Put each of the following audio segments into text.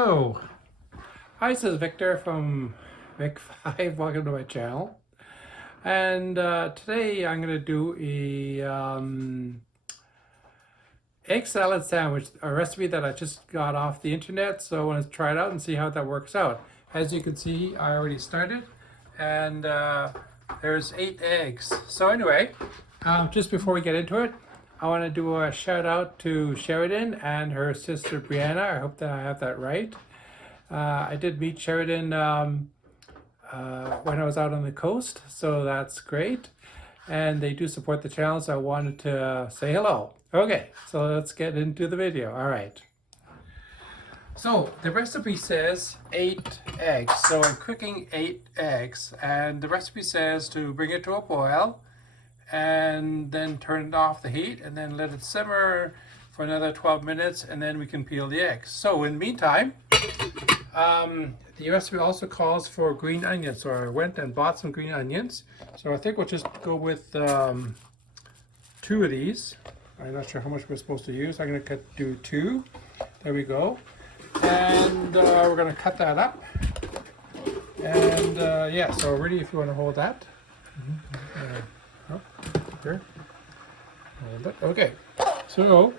Hello. Hi, this is Victor from Vic5. Welcome to my channel. And today I'm going to do a egg salad sandwich, a recipe that I just got off the internet. So I want to try it out and see how that works out. As you can see, I already started, and there's 8 eggs. So anyway, just before we get into it, I want to do a shout out to Sheridan and her sister Brianna. I hope that I have that right. I did meet Sheridan when I was out on the coast, so that's great. And they do support the channel, so I wanted to say hello. Okay, so let's get into the video. All right. So the recipe says 8 eggs. So I'm cooking 8 eggs, and the recipe says to bring it to a boil and then turn it off the heat and then let it simmer for another 12 minutes, and then we can peel the eggs. So in the meantime, the recipe also calls for green onions, so I went and bought some green onions. So I think we'll just go with 2 of these. I'm not sure how much we're supposed to use. I'm going to do 2. There we go. And we're going to cut that up. And yeah, so ready if you want to hold that. Here. Hold it. Okay, so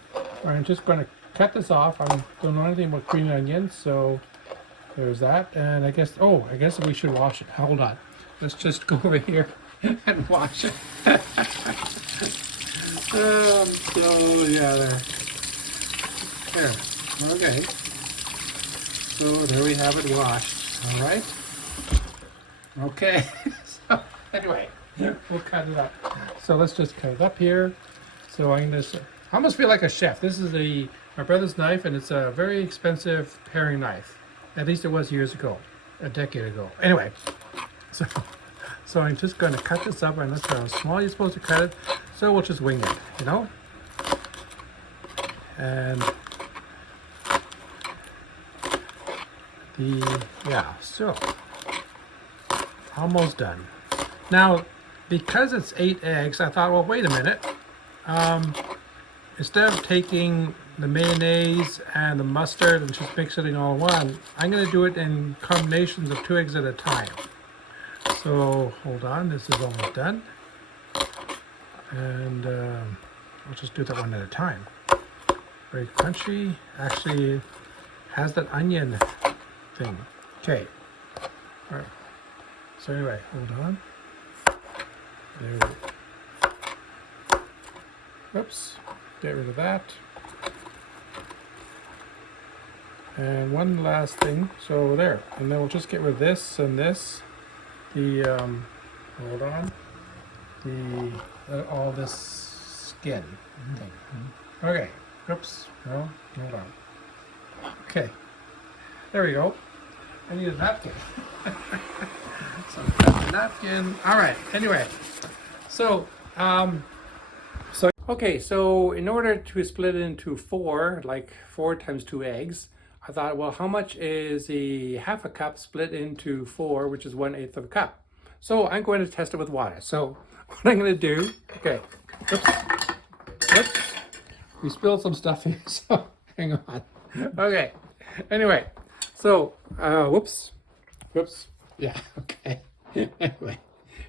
I'm just going to cut this off. I don't know anything about green onions, so there's that. And I guess we should wash it. Hold on. Let's just go over here and wash it. So yeah, there. Okay. So there we have it washed. All right. Okay. So anyway, we'll cut it up. So let's just cut it up here. So I'm just, I almost feel like a chef. This is my brother's knife, and it's a very expensive paring knife. At least it was years ago, a decade ago. Anyway, so I'm just going to cut this up. I'm not sure how small you're supposed to cut it. So we'll just wing it, you know. And so almost done. Now, because it's 8 eggs, I thought, well, wait a minute. Instead of taking the mayonnaise and the mustard and just mix it all in one, I'm going to do it in combinations of 2 eggs at a time. So hold on, this is almost done. And I'll just do that one at a time. Very crunchy. Actually has that onion thing. Okay. All right. So anyway, hold on. There we go. Oops. Get rid of that. And one last thing. So there. And then we'll just get rid of this and this. Hold on. All this skin thing. Okay. Oops. No. Hold on. Okay. There we go. I need a napkin. So that's a napkin. All right. Anyway, so okay. So in order to split it into 4, like 4 times 2 eggs, I thought, well, how much is a half a cup split into 4, which is 1/8 of a cup? So I'm going to test it with water. So what I'm going to do, okay. Oops. We spilled some stuff here, so hang on. Okay. Anyway, so whoops. Yeah. Okay. Anyway,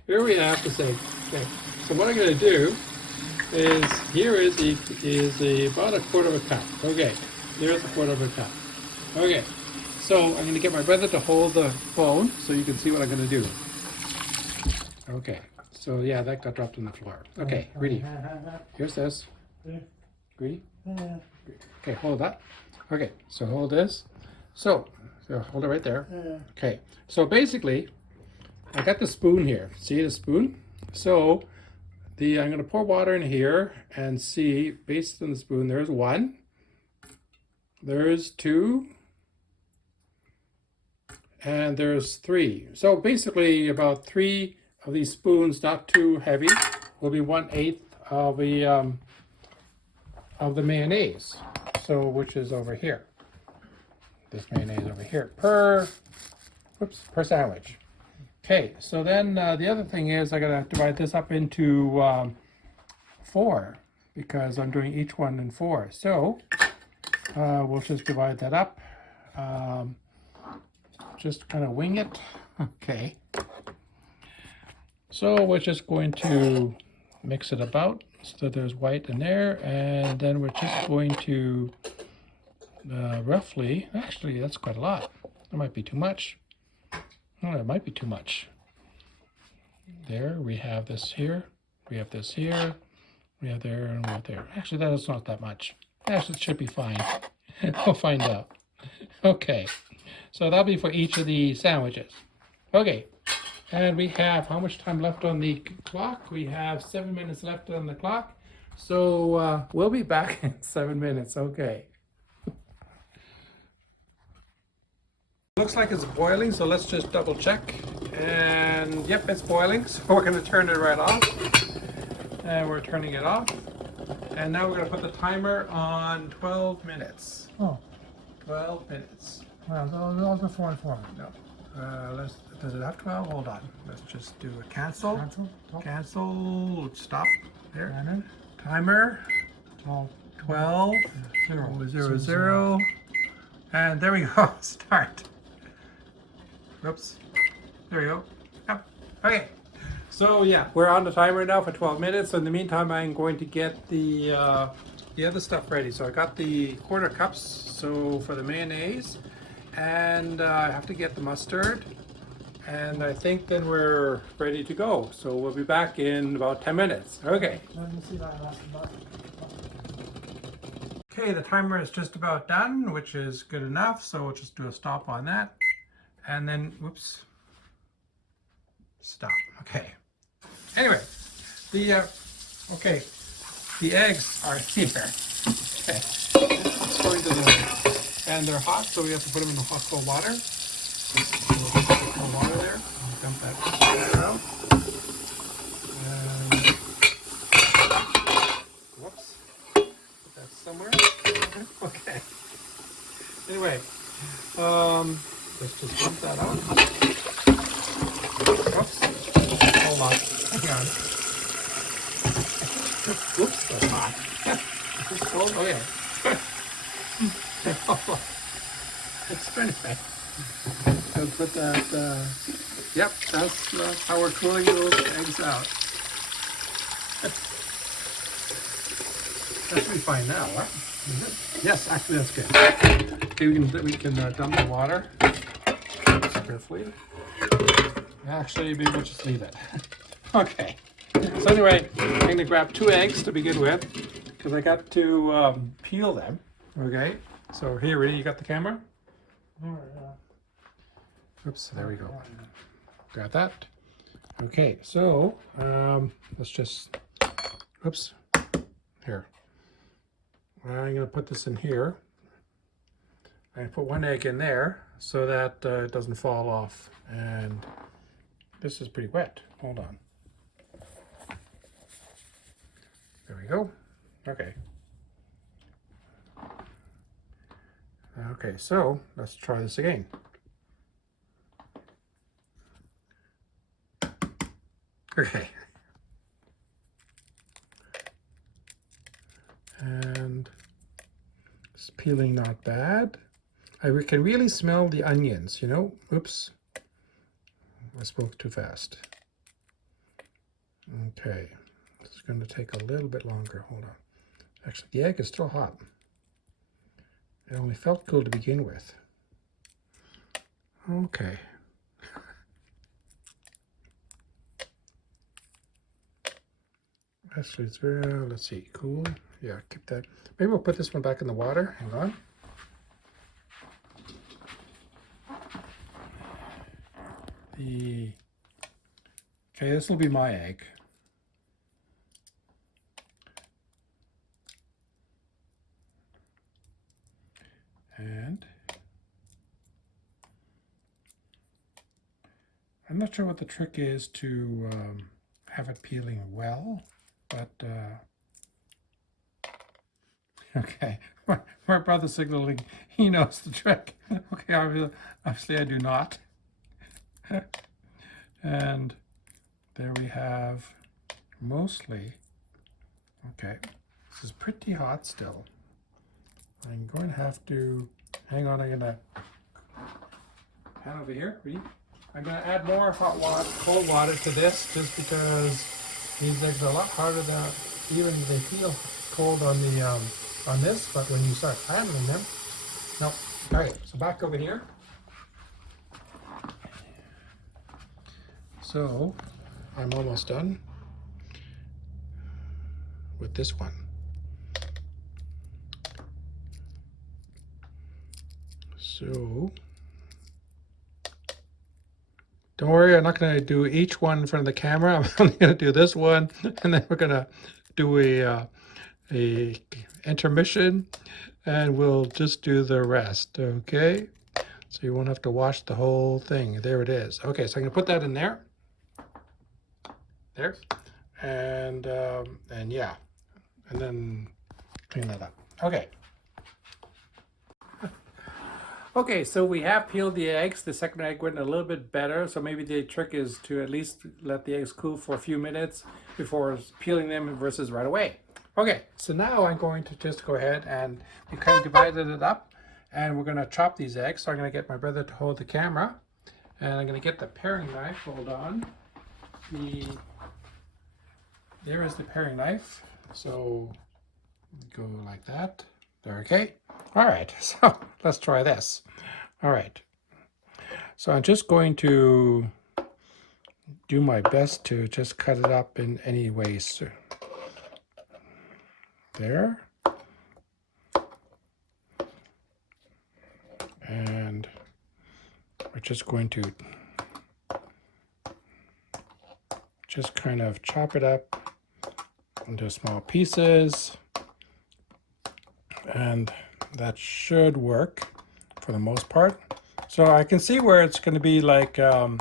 here we have the same. Okay. So what I'm going to do is about 1/4 of a cup. Okay. There's 1/4 of a cup. Okay. So I'm going to get my brother to hold the phone so you can see what I'm going to do. Okay. So yeah, that got dropped on the floor. Okay. Ready? Here's this. Ready? Okay. Hold that. Okay. So hold this. So hold it right there. Okay. So basically, I got the spoon here. See the spoon? So I'm going to pour water in here and see, based on the spoon, there's 1, there's 2, and there's 3. So basically about 3 of these spoons, not too heavy, will be 1/8 of the mayonnaise. So which is over here. This mayonnaise over here per sandwich. Okay, so then the other thing is I gotta divide this up into 4 because I'm doing each one in 4. So we'll just divide that up just kind of wing it. Okay. So we're just going to mix it about so there's white in there, and then we're just going to roughly, actually that's quite a lot. That might be too much. Oh, it might be too much. There, we have this here, we have this here, we have there, and we have there. Actually, that is not that much. Actually, it should be fine. We'll find out. Okay, so that'll be for each of the sandwiches. Okay, and we have how much time left on the clock? We have 7 minutes left on the clock. So we'll be back in 7 minutes. Okay. Looks like it's boiling, so let's just double check. And yep, it's boiling, so we're going to turn it right off. And we're turning it off. And now we're going to put the timer on 12 minutes. Oh. 12 minutes. Well, those are 4 and 4. No. Does it have 12? Hold on. Let's just do a cancel. Cancel. Cancel. Stop. There. Timer. Timer. 12. 0. 0. And there we go. Start. Oops. There we go. Yep. Okay. So yeah, we're on the timer now for 12 minutes. So in the meantime, I'm going to get the other stuff ready. So I got the quarter cups. So for the mayonnaise, and I have to get the mustard. And I think then we're ready to go. So we'll be back in about 10 minutes. Okay. Let me see that last button. Okay, the timer is just about done, which is good enough. So we'll just do a stop on that. And then, whoops, stop. Okay. Anyway, the eggs are here. Okay. It's going to the, and they're hot, so we have to put them in the hot cold water. Cold water there. I'll dump that out. And, whoops. Put that somewhere. Okay. Anyway, let's just dump that out. Oops. Hold on. Hang on. Oops, that's hot. Is this cold? Oh yeah. It's anyway. So put that, yep, that's how we're cooling those eggs out. That should be fine now, right? Yes, actually that's good. Okay, we can dump the water carefully. Actually, maybe we'll just leave it. Okay. So anyway, I'm going to grab 2 eggs to begin with because I got to peel them. Okay. So here, ready? You got the camera? Oops. There we go. Got that. Okay. So let's just. Oops. Here. I'm going to put this in here. I put 1 egg in there so that it doesn't fall off. And this is pretty wet. Hold on. There we go. Okay. Okay, so let's try this again. Okay. And it's peeling not bad. I can really smell the onions, you know? Oops. I spoke too fast. Okay. It's going to take a little bit longer. Hold on. Actually, the egg is still hot. It only felt cool to begin with. Okay. Actually, it's very, let's see, cool. Yeah, keep that. Maybe we'll put this one back in the water. Hang on. Okay, this will be my egg. And I'm not sure what the trick is to have it peeling well, but okay, my brother's signaling he knows the trick. Okay, obviously I do not. And there we have mostly, okay, this is pretty hot still. I'm going to have to hang on, I'm gonna hand over here. Ready? I'm gonna add more hot water, cold water to this, just because these eggs are a lot harder than even they feel cold on the on this, but when you start handling them, no. All right, so back over here. So I'm almost done with this one. So don't worry, I'm not going to do each one in front of the camera. I'm only going to do this one, and then we're going to do a intermission, and we'll just do the rest. Okay, so you won't have to watch the whole thing. There it is. Okay, so I'm going to put that in there. There, and yeah, and then clean that up. Okay. Okay, so we have peeled the eggs. The second egg went a little bit better, so maybe the trick is to at least let the eggs cool for a few minutes before peeling them versus right away. Okay, so now I'm going to just go ahead and we kind of divided it up, and we're going to chop these eggs. So I'm going to get my brother to hold the camera, and I'm going to get the paring knife. Hold on. There is the paring knife. So go like that. There, okay. All right, so let's try this. All right, so I'm just going to do my best to just cut it up in any way. So there. And we're just going to just kind of chop it up into small pieces. And that should work for the most part. So I can see where it's going to be like 2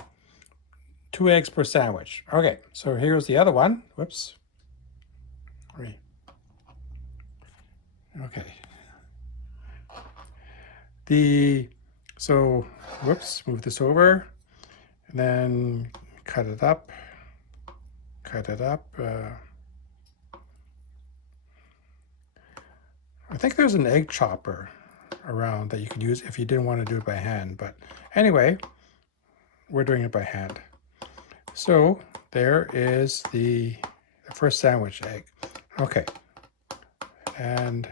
eggs per sandwich. Okay, so here's the other one. Whoops. Okay. Whoops, move this over, and then cut it up. I think there's an egg chopper around that you could use if you didn't want to do it by hand. But anyway, we're doing it by hand. So there is the first sandwich egg. Okay. And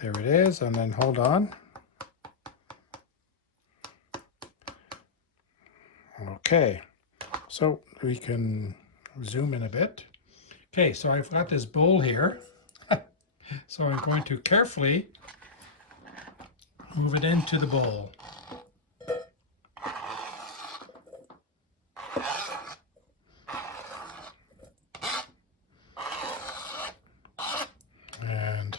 there it is. And then hold on. Okay. So we can zoom in a bit. Okay, so I've got this bowl here. So I'm going to carefully move it into the bowl. And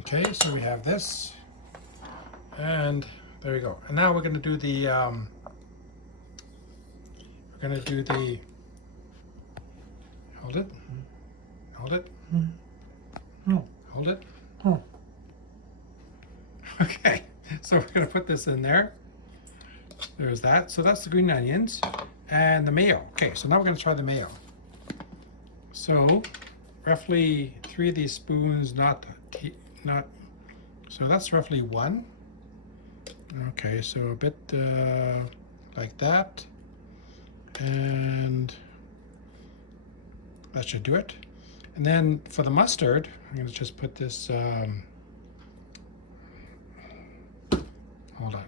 okay, so we have this, and there we go. And now we're going to do the hold it. Hold it. No. Hold it. Oh. Okay, so we're going to put this in there. There's that. So that's the green onions and the mayo. Okay, so now we're going to try the mayo. So roughly 3 of these spoons, so that's roughly 1. Okay, so a bit like that. And that should do it. And then for the mustard, I'm going to just put this, hold on.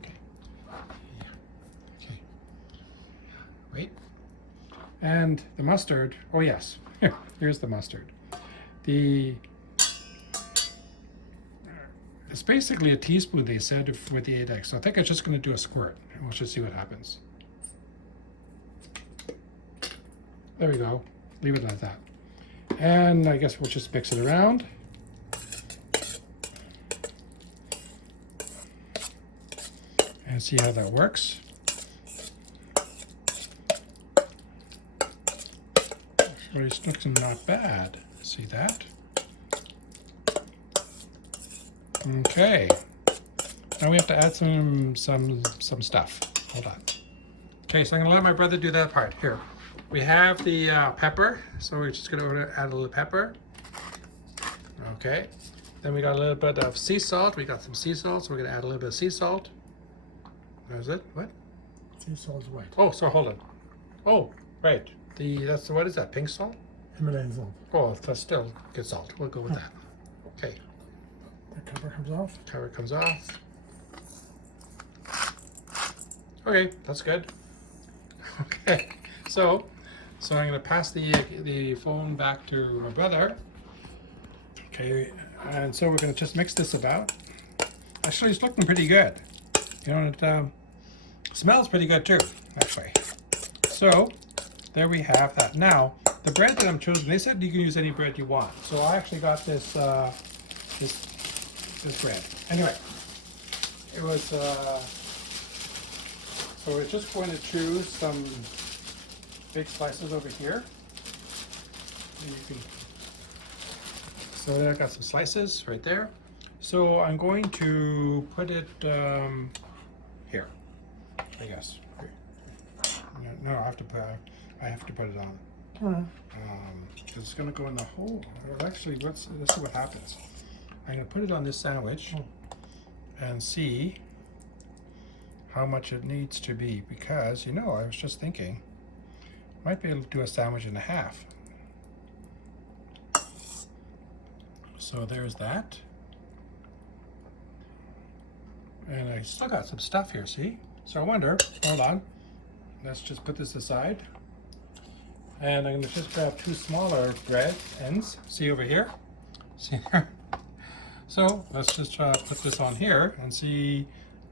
Okay. Okay. Wait. And the mustard, oh yes, here's the mustard. It's basically a teaspoon, they said, with the 8 eggs. So I think I'm just going to do a squirt, and we'll just see what happens. There we go. Leave it like that. And I guess we'll just mix it around. And see how that works. Actually, it's looking not bad. See that? Okay. Now we have to add some stuff. Hold on. Okay, so I'm gonna let my brother do that part. Here. we have the pepper, so we're just gonna add a little pepper. Okay. Then we got a little bit of sea salt. We got some sea salt, so we're gonna add a little bit of sea salt. Is it? What? Sea salt is white. Oh, so hold on. Oh, right. That's what is that? Pink salt? Himalayan salt. Oh, that's still good salt. We'll go with that. Okay. The cover comes off. Cover comes off. Okay, that's good. Okay, so I'm gonna pass the phone back to my brother. Okay, and so we're gonna just mix this about. Actually, it's looking pretty good. You know, it smells pretty good too, actually. So there we have that. Now, the bread that I'm choosing, they said you can use any bread you want. So I actually got this this bread. Anyway, it was so we're just going to choose some big slices over here. So there I got some slices right there. So I'm going to put it here, I guess. No, I have to put it on. Alright. It's going to go in the hole. Well, actually, let's see what happens. I'm going to put it on this sandwich and see how much it needs to be, because I was just thinking might be able to do a sandwich and a half. So there's that. And I still got some stuff here, see? So I wonder, hold on, let's just put this aside. And I'm gonna just grab two smaller bread ends. See over here? See there? So let's just put this on here and see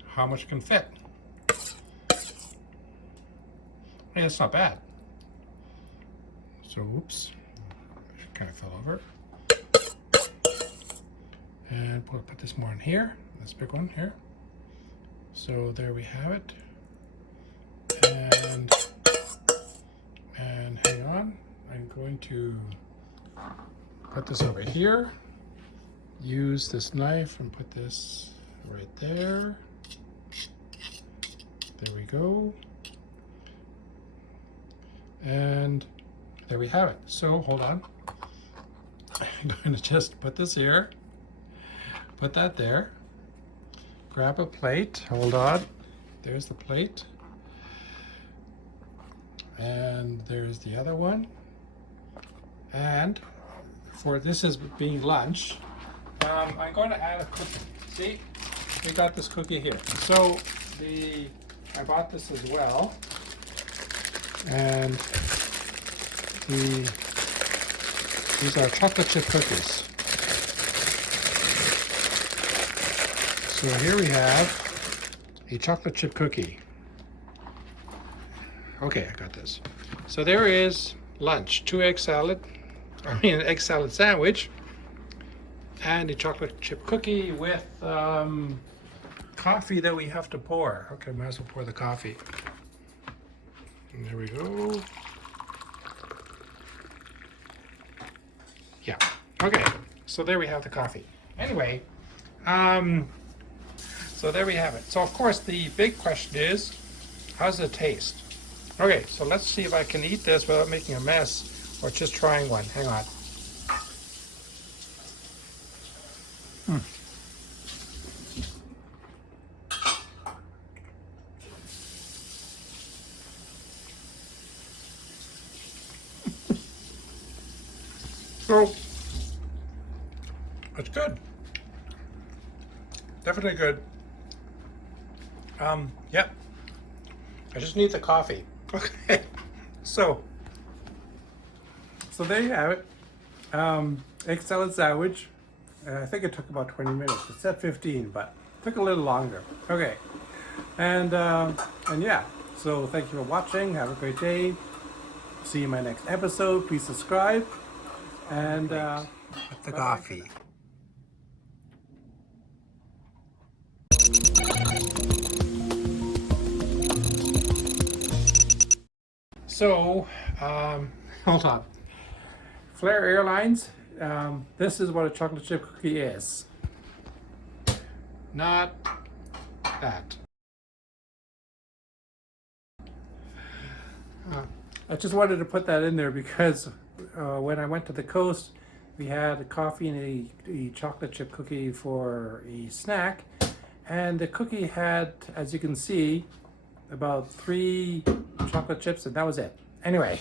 how much can fit. Hey, that's not bad. So, oops, kind of fell over. And we'll put this more in here, this big one here. So there we have it. And hang on, I'm going to put this over here. Use this knife and put this right there. There we go. And there we have it. So hold on. I'm going to just put this here. Put that there. Grab a plate. Hold on. There's the plate. And there's the other one. And for this is being lunch, I'm going to add a cookie. See, we got this cookie here. So I bought this as well. And these are chocolate chip cookies. So here we have a chocolate chip cookie. Okay, I got this. So there is lunch, an egg salad sandwich, and a chocolate chip cookie with coffee that we have to pour. Okay, might as well pour the coffee. And there we go. Yeah, okay, so there we have the coffee. Anyway, so there we have it. So of course the big question is, how does it taste? Okay, so let's see if I can eat this without making a mess or just trying one. Hang on. So, it's good. Definitely good. Yep. I just need the coffee. Okay. So there you have it. Egg salad sandwich. I think it took about 20 minutes. It said 15, but it took a little longer. Okay. And yeah. So thank you for watching. Have a great day. See you in my next episode. Please subscribe. And the coffee. So, hold on. Flair Airlines, this is what a chocolate chip cookie is. Not that. I just wanted to put that in there because when I went to the coast, we had a coffee and a chocolate chip cookie for a snack. And the cookie had, as you can see, about 3 chocolate chips, and that was it. Anyway,